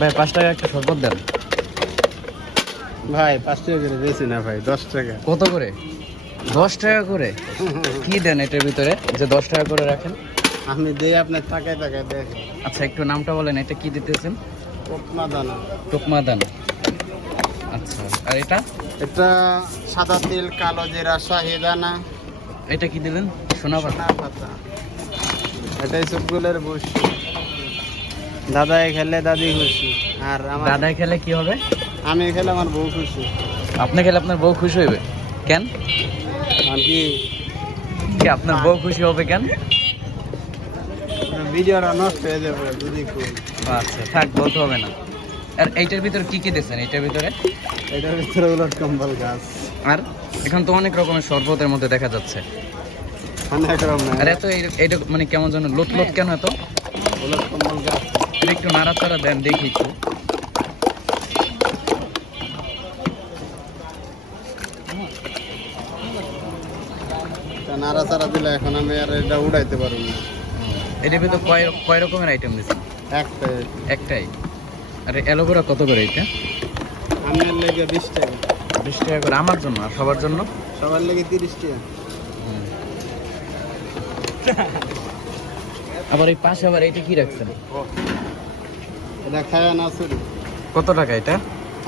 ভাই 5 টাকা একটা শরবত দেন। ভাই 5 টাকা করে বেশি না ভাই, 10 টাকা। কত করে? 10 টাকা করে? কি দেন এটার ভিতরে যে 10 টাকা করে রাখেন? আমি দেই আপনার টাকায় টাকায় দেখেন। আচ্ছা একটু নামটা বলেন, এটা কি দিতেছেন? কোকমা দানা। টুকমা দান। আচ্ছা, আর এটা? এটা সাদা তিল, কালো জিরা, শাহি দানা। এটা কি দিলেন? সোনা পাতা। সোনা পাতা। এটাই সবগুলোর বসি। দাদাই খেলে দাদি খুশি, আর আমার দাদাই খেলে কি হবে? আমি খেলে আমার বউ খুশি। আপনি খেলে আপনার বউ খুশি হইবে কেন? আর কি কি আপনার বউ খুশি হবে কেন? ভিডিওটা নষ্ট হয়ে যাবে যদি কই। আচ্ছা থাক, বলতে হবে না। আর এইটার ভিতরে কি কি দিয়েছেন এইটার ভিতরে? এটার ভিতরে উলট কম্বল গাছ। আর এখন তো অনেক রকমের শরবতের মধ্যে দেখা যাচ্ছে। অনেক রকম। আর এত এইটা মানে কেমন যেন লোট লোট কেন এত? উলট কম্বল গাছ। এটা একটু নাড়াচাড়া দেন দেখি একটু। নাড়াচাড়া দিলে এখন আমি আর এটা উড়াইতে পারবো না। এটার ভিতরে কয় রকমের আইটেম দিয়েছেন? একটাই। একটাই। আর অ্যালোভেরা কত করে এটা? আমার লেগে 20 টাকা। 20 টাকা করে আমার জন্য আর সবার জন্য? সবার লেগে 30 টাকা। আবার এই পাশে আবার এইটা কি রাখছেন? এটা খায় না শুরু। কত টাকা এটা?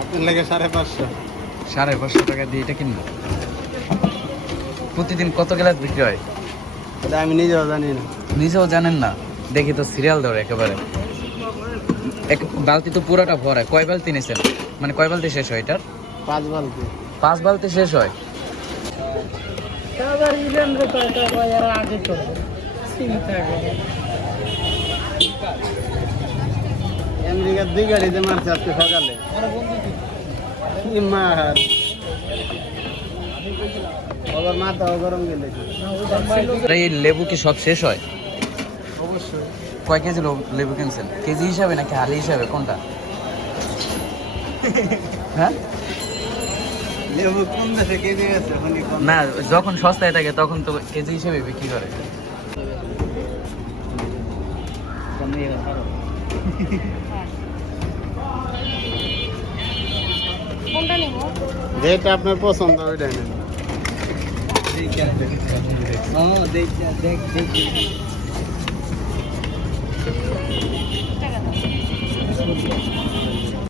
আপনার লেগে 550। 550 টাকা দিয়ে এটা কিনবো? প্রতিদিন কত গ্লাস বিক্রি হয়? এটা আমি নিজেও জানি না। নিজেও জানেন না? দেখি তো সিরিয়াল ধরে একেবারে। এক বালতি তো পুরোটা ভরা। কয় বালতি নিয়েছেন? মানে কয় বালতি শেষ হয় এটার? 5 বালতি। 5 বালতি শেষ হয়? আমেরিকার 2 গাড়িতে মারছে আজকে সকালে। কি মার! আবার মাথাও গরম গেলে। আর এই লেবু কি সব শেষ হয়? অবশ্যই। কয় কেজি লেবু কিনছেন? কেজি হিসাবে নাকি হালি হিসাবে, কোনটা? হ্যাঁ লেবু কোন দেশে কেজি আছে? না, যখন সস্তায় থাকে তখন তো কেজি হিসেবে বিক্রি করে। কোনটা নেব? যেটা আপনার পছন্দ ওইটা নেন। টাকা দাও।